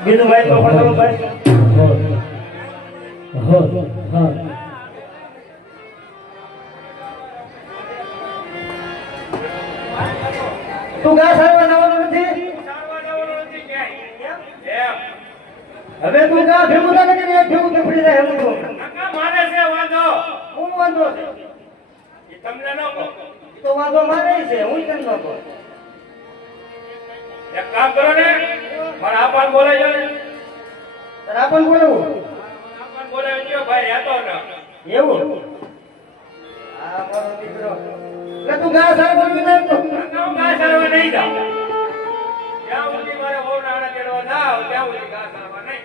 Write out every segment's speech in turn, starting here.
બીજું ભાઈ તો પણ ભાઈ તું ઘાસ હારવા જવાનું નથી સારવા જવાનું નથી ક્યાંય. એમ. હવે તું ઘા ભેગું થાય કે એક ભેગું તપડી જાય એમ કહું. કાકા મારે છે વાંધો. હું વાંધો છે એ તમને ન કહું. ઈ તો વાંધો મારે છે હું કેમ ન કહું. એક કામ કરો ને, મારા આપાને બોલાવી જાઓ ને. તારે આપણને બોલાવું આપાને બોલાવી દ્યો, ભાઈ રહેતો ને. એવું આ મારો દીકરો એટલે તું ઘા હારવા નહીં તો કાકા હું ઘાસ હારવા નહીં જાઉં. જ્યાં સુધી મારે વહુના આડા તેડવા જાવ, ત્યાં સુધી ઘાસ હારવા નહીં.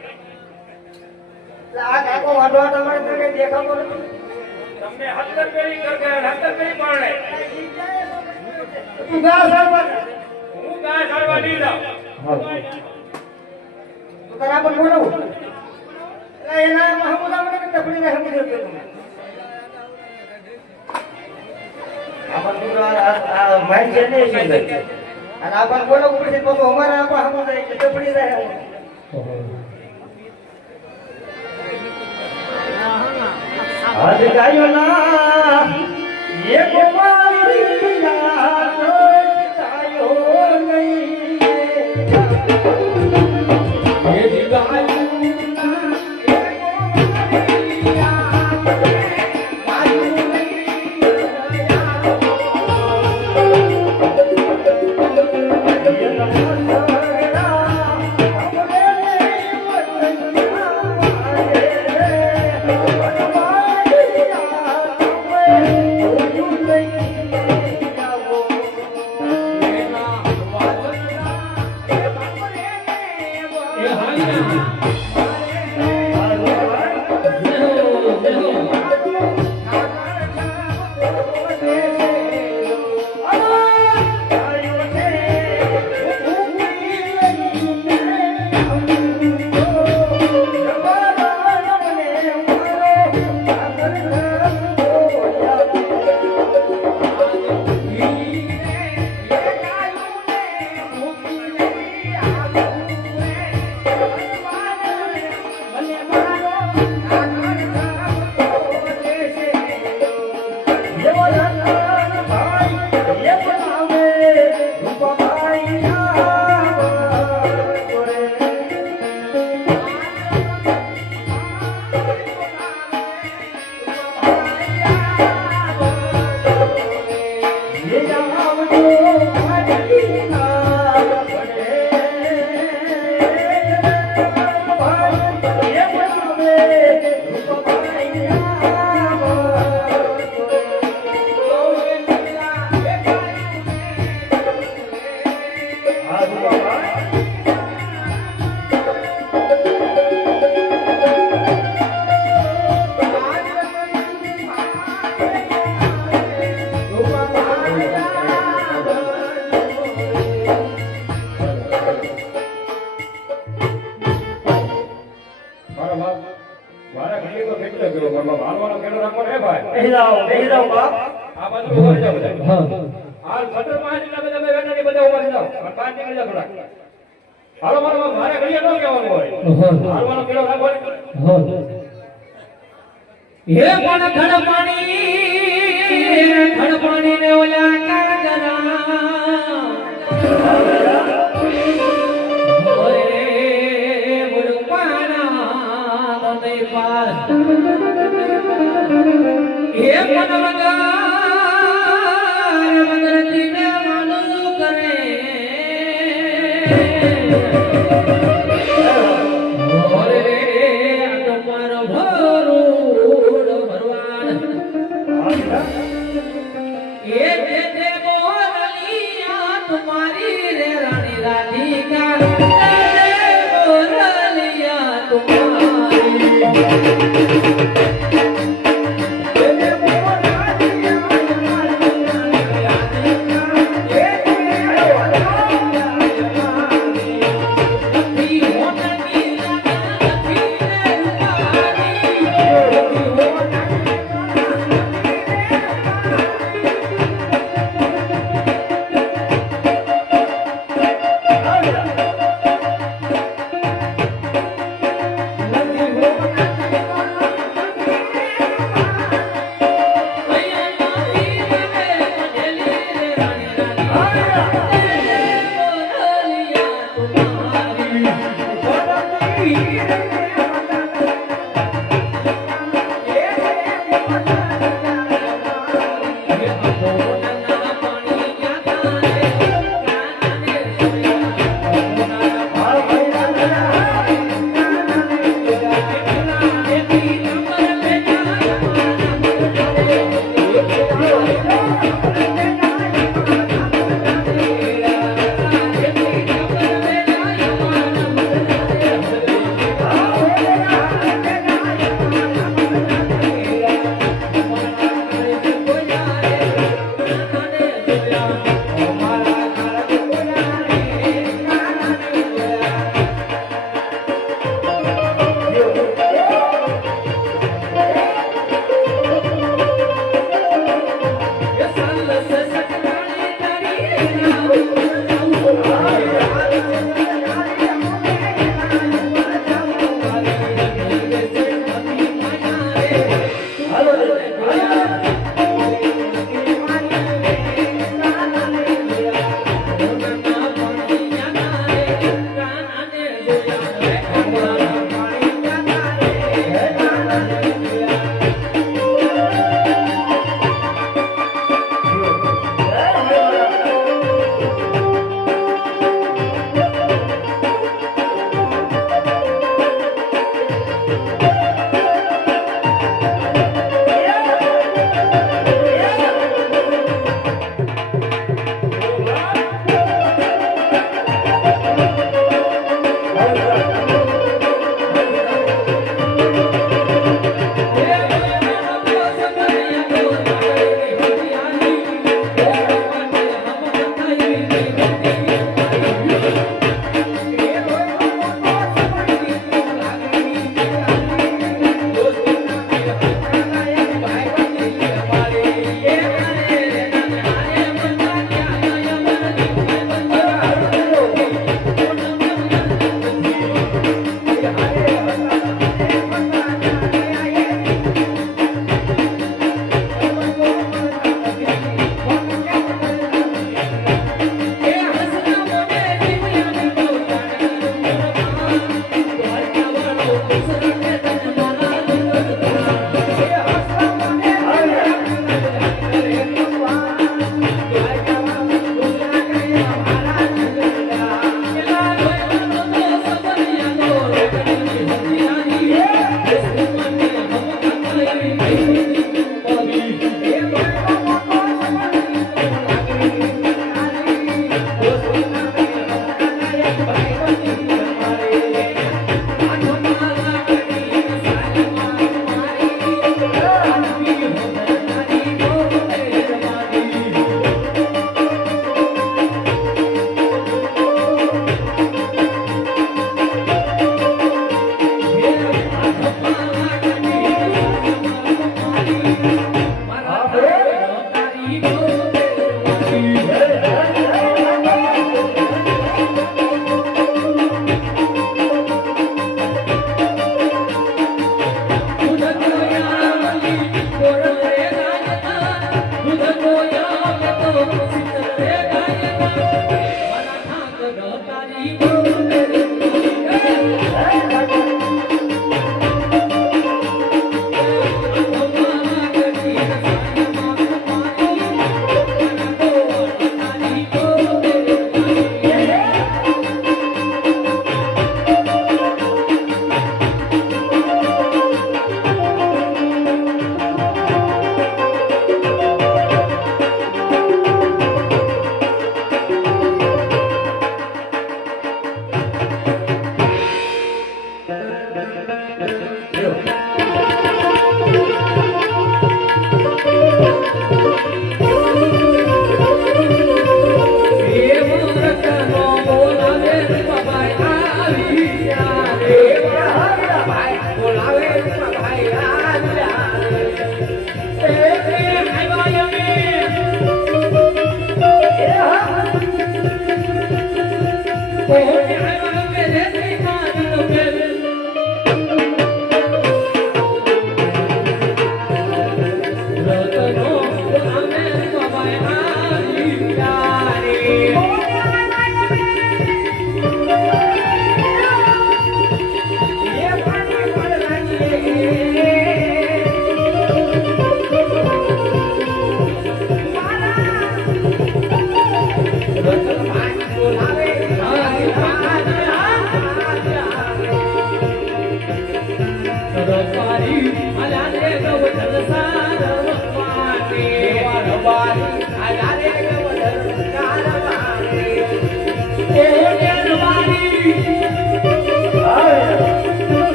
એટલે આ કાકો વાંધો આ તમારે તો કઈ દેખાતો નથી. તમને 17 પેઢી કરકે 17 પેઢી પરણે. તું ઘા હારવા હું ઘાસ હારવા નહીં જાઉં. તો તારે આપણને બોલાવું એટલે એના મહમુદા મને કે તપડી જાય હમ દેતો તમે આપણ દીકરો આ માઇન્ડ છે ને છે ભાઈ અને આપણને બોલાવવું પડશે તો અમારા આપા હમ જાય કે તપડી જાય હમ આજ ગાયો ના એક મારી યાદ ગાયો નહીં એ ગાયો બેહી જાઓ બાપ આ બાજુ ઉભા રહી જાઓ બધા. હાલ 17 5 બધા બેઠા ને બધા ઉભા રહી જાઓ. અને 5 નીકળી જાઓ થોડા. હાલો મારે ઘડીએ ન કહેવાનું હોય. હાલવાનો કેળો રાખો ને. હે પણ ખડપાણી ને ઓલા કાગરા ઓરે મુરપાના દઈ પાર હે પણ વગરતી ને માનું કરે ઓરે તમારો ભરો ये दे मोरलिया तुम्हारी रे रानी राधिका दे मोरलिया तुम्हारी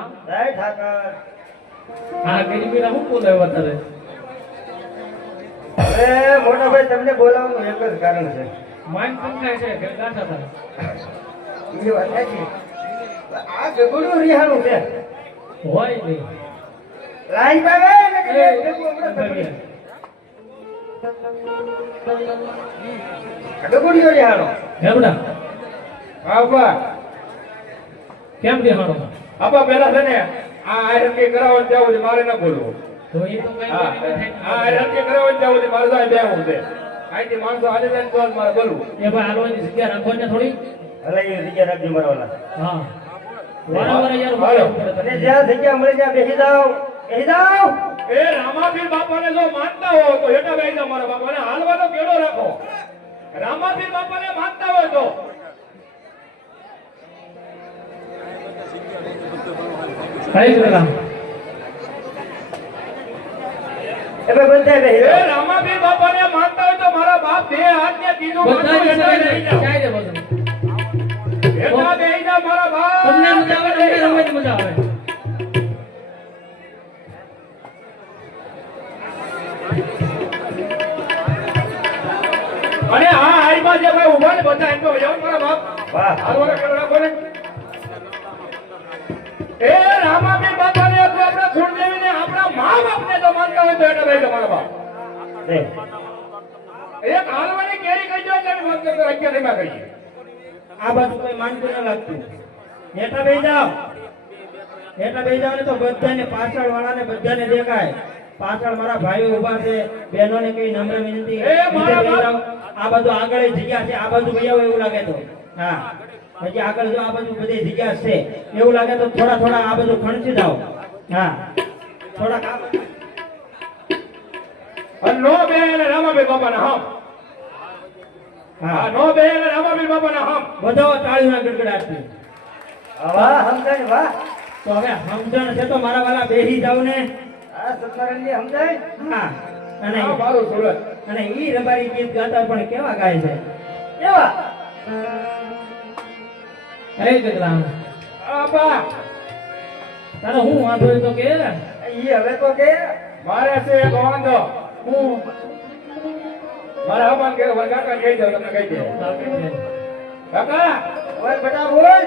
હા જય ઠાકર. હા ગરીબીના હું બોલાવ્યો અત્યારે હવે મોટા ભાઈ તમને બોલાવવાનું એક જ કારણ છે. માઇન્ડ પંખાય છે કે ગાંઠા થાય એ વાત સાચી. આ ગગડું રિહાણું છે. હોય નહીં લાઈન પર આવે ને કે ગગડું હમણાં પકડી. ગગડું રિહાણો. હેમડા આપા કેમ દેખાડો આપા પેલા છે ને આ આયરન કે કરાવવા જાવું છે મારે ન બોલવું. તો એ તો કઈ હા આ આયરન કે કરાવવા જાવું છે મારે તો અહીં બેહવું છે. અહીંથી માણસો આજે જાય ને તો જ મારે બોલવું. એ ભાઈ હાલવાની જગ્યા રાખો ને થોડી ભલે એ જગ્યા રાખજો મારા વાલા. હા વારંવાર યાર હાલો. અને જ્યાં જગ્યા મળે ત્યાં બેસી જાઓ. બેસી જાઓ. એ રામાપીર બાપાને જો માનતા હો તો હેઠા બેસી જાઓ મારા બાપાને હાલવાનો કેળો રાખો. રામાપીર બાપાને માનતા હોય તો કઈ ગયેલા એ ભાઈ બધા બેસી એ જાઓ. રામાપીર બાપાને માનતા હોય તો મારા બાપ બે હાથને કીધું બધા હેઠા બેસી જાઓ. ચાય દે બધું હેઠા બેસી જાઓ મારા બાપ. તમને મજા આવે તમને રમવાની મજા આવે અને આ હાઈમાં જે ભાઈ ઉભા ને બધા એમ તો જાઓ મારા બાપ. વાહ. હાલવાનો કેળો રાખો ને. એ રામાપીર બાપાને અથવા આપણા કુળદેવીને આપણા મા બાપને તો માનતા હોય તો હેઠા બેસી જાઓ મારા બાપ. લે. એક હાલવાની કેરી કહી દો એટલે વાત કરતો અગિયાર માં કહીએ. આ બાજુ કોઈ માનતું ન લાગતું હેઠા બેસી જાઓ હેઠા બેસી જાઓ ને તો બધાને પાછળ વાળાને બધાને દેખાય પાછળ મારા ભાઈઓ ઊભા છે બહેનોને કઈ નમ્ર વિનંતી એ મારા નીચે બેસી જાઓ. આ બાજુ આગળ જગ્યા છે આ બાજુ ભાઈ આવો એવું લાગે તો હા પછી આગળ જો આ બાજુ બધી જગ્યા છે એવું લાગે તો થોડા થોડા આ બાજુ ખણચી જાઓ હા થોડા અને નો બે અને રામાપીર બાપાના હમ. હા આ નો બે અને રામાપીર બાપાના હમ. બધો તાળીના ગડગડાટથી વાહ સમજાય વાહ. તો હવે સમજણ છે તો મારા વાલા બેસી જાવ ને આ સત્તારણની સમજાય. હા અને આ મારું સુરત. અને ઈ રબારી ગીત ગાતા પણ કેવા ગાય છે કેવા? કઈ ગગલા આપા તારે હું વાંધો હોય તો કે ઈ હવે તો કે મારે છે એક વાંધો. હું મારા હમાન કે કાકા કહી દો તમને કહી દે. કાકા ઓય બેટા બોલ.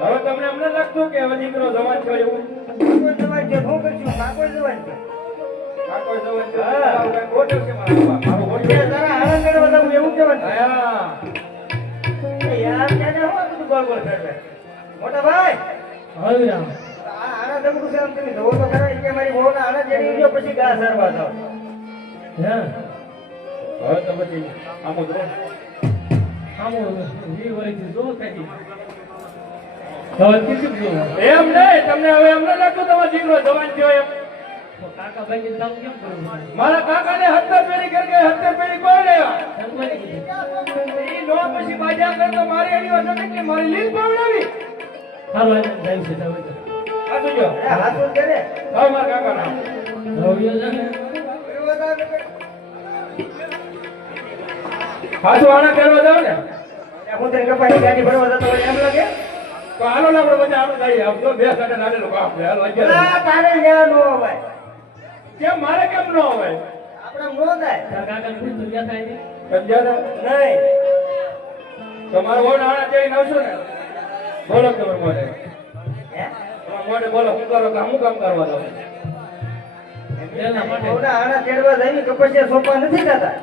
હવે તમને એમ ન લાગતું કે હવે દીકરો જવાન થયો એવું? કોઈ જવાન છે શું કરશું? કાકો જવાન છે. કાકો જવાન થયો હા. મારું કાંઈ ખોટું છે મારા બાપા. મારું ખોટું એ છે. તારા આનંદ કરવા દઉં એવું કહેવાનું છે. હા. યાર ક્યાં હું આ બધું ગોળ ગોળ કરે? મોટા ભાઈ હળવ્યા આના દમડું છે આમ તમે જોવો તો ખરા કે મારી વહુના આના જેડી ઉડ્યો પછી ઘા સારવા જાવ. હે હવે તો પછી આમ જ રહો. આમો જી વળી જો કઈ હવે કેટલું જો એમ નહીં તમને હવે એમ ન લાગતું તમારો દીકરો જવાન થયો એમ? કાકા ભાઈ કામ કેમ કરું મારા કાકાને 70 પેઢી કરી ગઈ 70 પેઢી કોણ લેવા? સંભાળી ઈ નો પછી બાજા કરે તો મારી એની વાત નથી કે મારી લીલ પાવડાવી. હાલો એને જાય છે તમે આ જોજો. એ હાથું છે ને. હવે મારા કાકાના. રવિયો જાને હાથું આના કરવા જાવ ને હું તને કપાની ગાડી ભરવા જતો હોય એમ લાગે? તો હાલો ને આપણે બધા આમ જઈએ. આમ તો બે સાથે નાનેલું કામ છે. હાલો અગિયાર. આ તારે ન્યા નો હોય. કેમ મારે કેમ ન હોય? આપણે નો થાય. તાર કાકા ની દુનિયા થાય છે સમજ્યા તા? નહીં. તમારો વોટ આણા તેડી નાખશો ને બોલો તમે મને. હે? તમારા મોઢે બોલો હું કરો કે હું કામ કરવા દઉં? એના માટે વહુના આના તેડવા જઈને કપચિયા સોંપવા નથી થતા.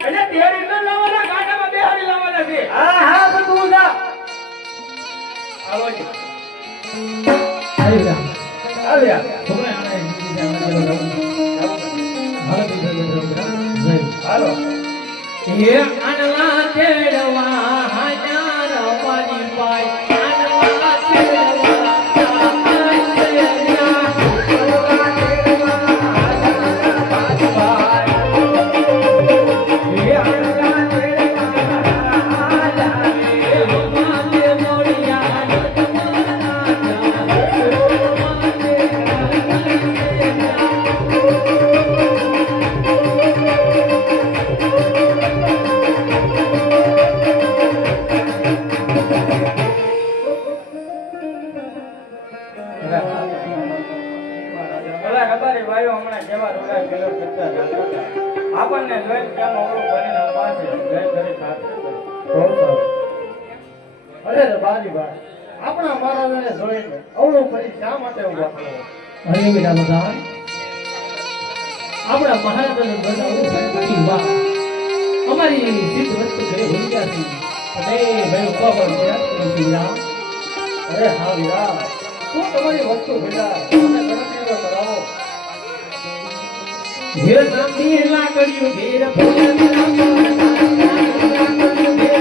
એટલે તેડી ન લાવવાના ગાડામાં બેહાડી લાવવાના છે. હા હા બધું જા. હાલો જી. આવી જા આવ્યા. છોકરા આને હાલો હાલો. એ આનલા તેડવા હાજાર મારી પાય આનલા તેડવા આપણને જોઈ કેમ ઓળું બનીને ઉભા છે જય કરી સાથે બહુ સારું. અરે રબારી ભાઈ, આપણા મહારાજાને જોઈને અવળું ફરી શા માટે ઉભા થયો? અરે બેટા બધા આપણા મહારાજાને જોઈને આવું ફરી વાહ અમારી સિદ્ધ વસ્તુ ઘરે ભૂલી ગયા છે અને ભાઈ ઉભા પણ થયા અરે હા વીરા, શું તમારી વસ્તુ ભેગા મને ગણતરીઓ કરાવો. ઘેર નામની લાકડીઓ ઘેર ફૂલની લાકડીઓ ઘેર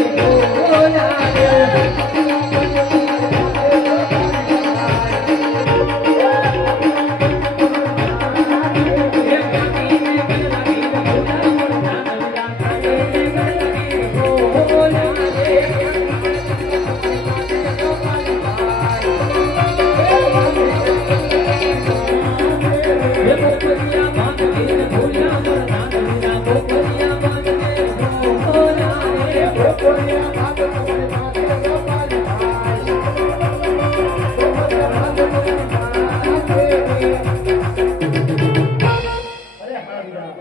અરે હા વીરા,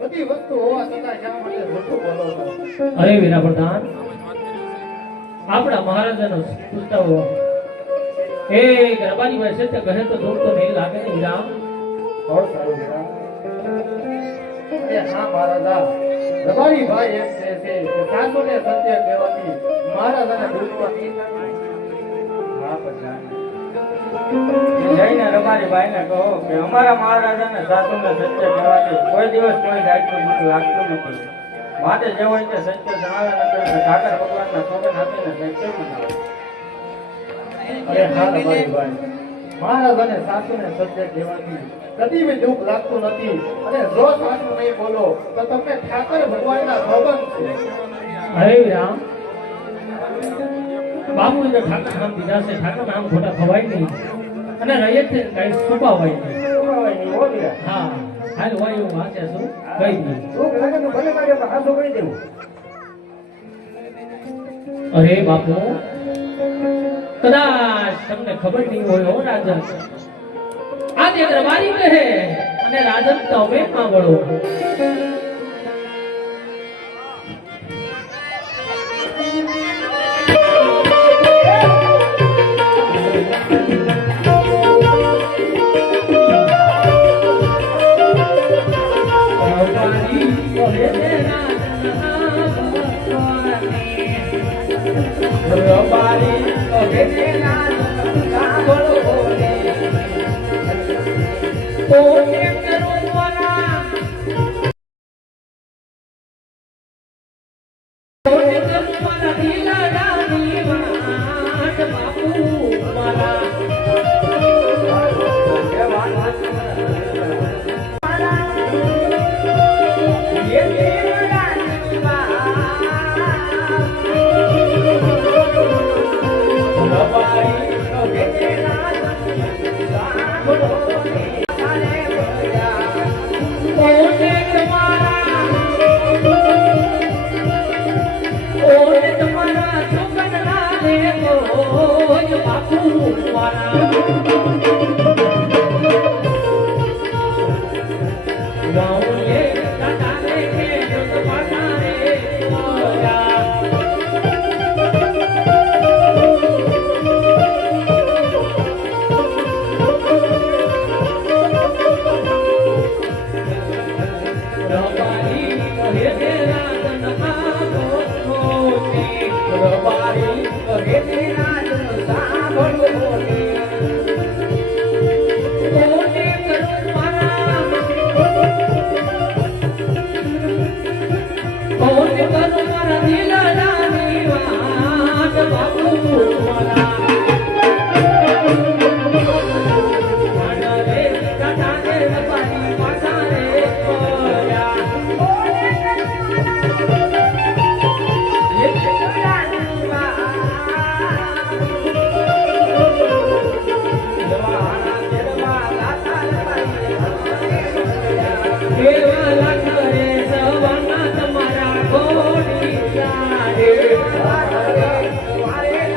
બધી વસ્તુ હોવા છતાં શા માટે જૂઠું બોલો છો? અરે વીરા પ્રધાન આપણા મહારાજાનો પુસ્તકો એ ગરબાની ભાઈ સત્ય કહે તો દૂર તો નહીં લાગે ને વીરા બહુ સારું વીરા. અરે હા મહારાજા, રબારી ભાઈ એમ કહે છે કે સાસુને સત્ય કહેવાથી મહારાજાને દૂધમાંથી હા પ્રધાન જઈને રબારી ભાઈને કહો કે અમારા મહારાજાને સાસુને સત્ય કહેવાથી કોઈ દિવસ કોઈ જાતનું દુઃખ લાગતું નથી. માટે જે હોય તે સત્ય જણાવે નકર ઠાકર ભગવાનના સોગંદ આપીને સત્ય મનાવે. અરે હા રબારી ભાઈ, મહારાજાને સાસુને સત્ય કહેવાથી કદી બી દુઃખ લાગતું નથી. અને જો સાચું નહીં બોલો તો તમને ઠાકર ભગવાનના સોગંદ છે. અરે વીરા બાપુ એ ઠાકર નામ દીધા છે ઠાકર નામ ખોટા ખવાય નહીં અને રહીએ છે કઈ છુપાવાય નહીં હો વીરા, હા હાલ હોય એવું વાંચે છું કઈ નહીં દુઃખ લાગે તો ભલે કાઢે પણ હાથો કરી દેવું. અરે બાપુ કદાચ તમને ખબર નહીં હોય હો રાજન આજે દરબારી કહે અને રાજન તમે સાંભળો વારે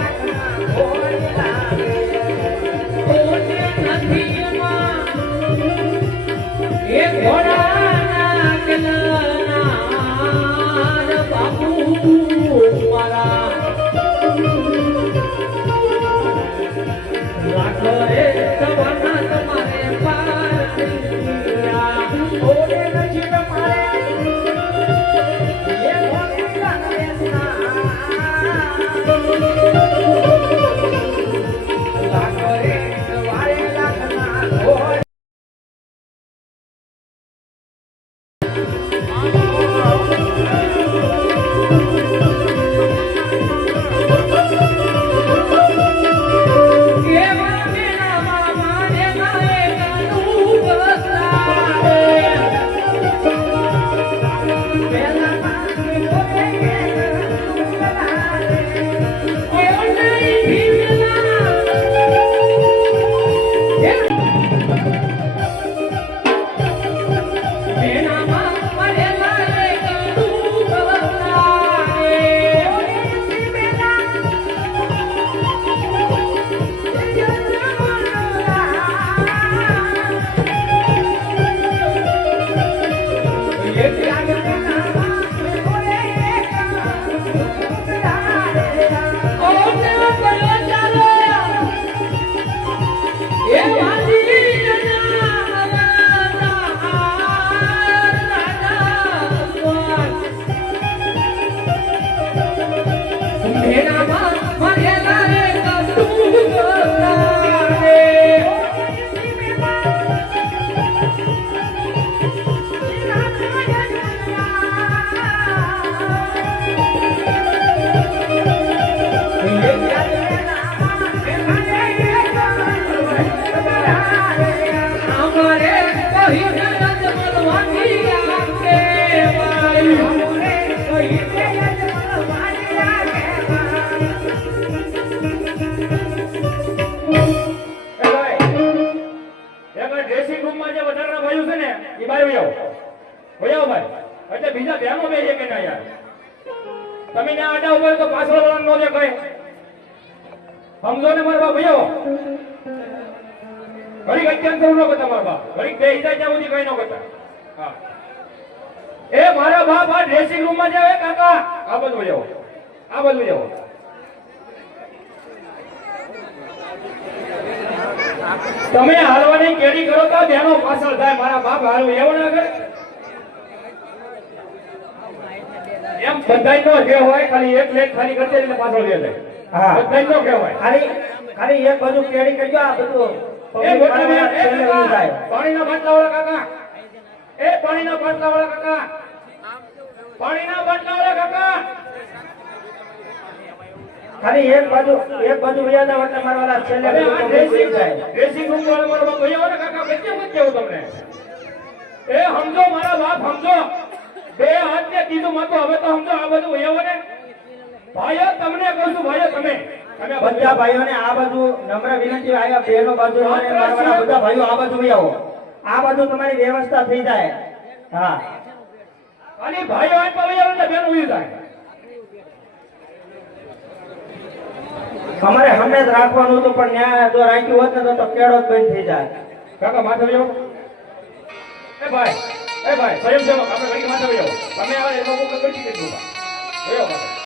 તમે ને આડા ઉપર તો પાછળ વાળા નો દેખાય સમજો ને મારા બાપ ભૈયો ઘડીક અત્યંત ન કરતા મારા બાપ ઘડીક બે હિતા ત્યાં સુધી કઈ ન કરતા હા એ મારા બાપ આ ડ્રેસિંગ રૂમ માં જાવ કાકા આ બધું જાવ આ બધું જાવ તમે હાલવાની કેડી કરો તો બેનો પાછળ થાય મારા બાપ હાલવું એવું ના કરે એમ બધાય નો જે હોય ખાલી એક લેખ ખાલી કરશે એટલે પાછળ દે જાય હા. બધાય નો કહેવાય ખાલી એક બાજુ કેરી કરજો આ બધું એ public મોટા વાળા એ છેલ્લે કાકા, ઊભું થાય. પાણીના બાટલા વાળા કાકા એ પાણીના બાટલા વાળા કાકા પાણીના બાટલા વાળા કાકા ખાલી એક બાજુ વયા જાવ એટલે મારા વાળા છેલ્લે હવે બધું આ public ડ્રેસિંગ થાય. ડ્રેસિંગ રૂમ વાળા મારા બાપ ભૈયા વાળા કાકા વચ્ચે મત કેવું તમને એ સમજો મારા બાપ સમજો બે હાથ ને કીધું મતો હવે તો સમજો આ બધું એવું ને ભાઈઓ તમને કહું છું ભાઈઓ તમે બધા ભાઈઓને આ બાજુ નમ્ર વિનંતી આયા બહેનો બાજુ અને મારા વાળા બધા ભાઈઓ આ બાજુ વહી આવો આ બાજુ તમારી વ્યવસ્થા થઈ જાય હા ખાલી ભાઈઓ આપ ભાઈઓ એટલે બેન ઉભી થાય અમારે હંમેશ રાખવાનું હતું પણ ન્યાય જો રાખ્યું હોત ને તો કેળો જ બંધ થઈ જાય કાકા માથે વયો એ ભાઈ સ્વયંસેવક આપણે ઘડી માથે વયો તમે આ એ લોકો કરી દીધું વયો માથે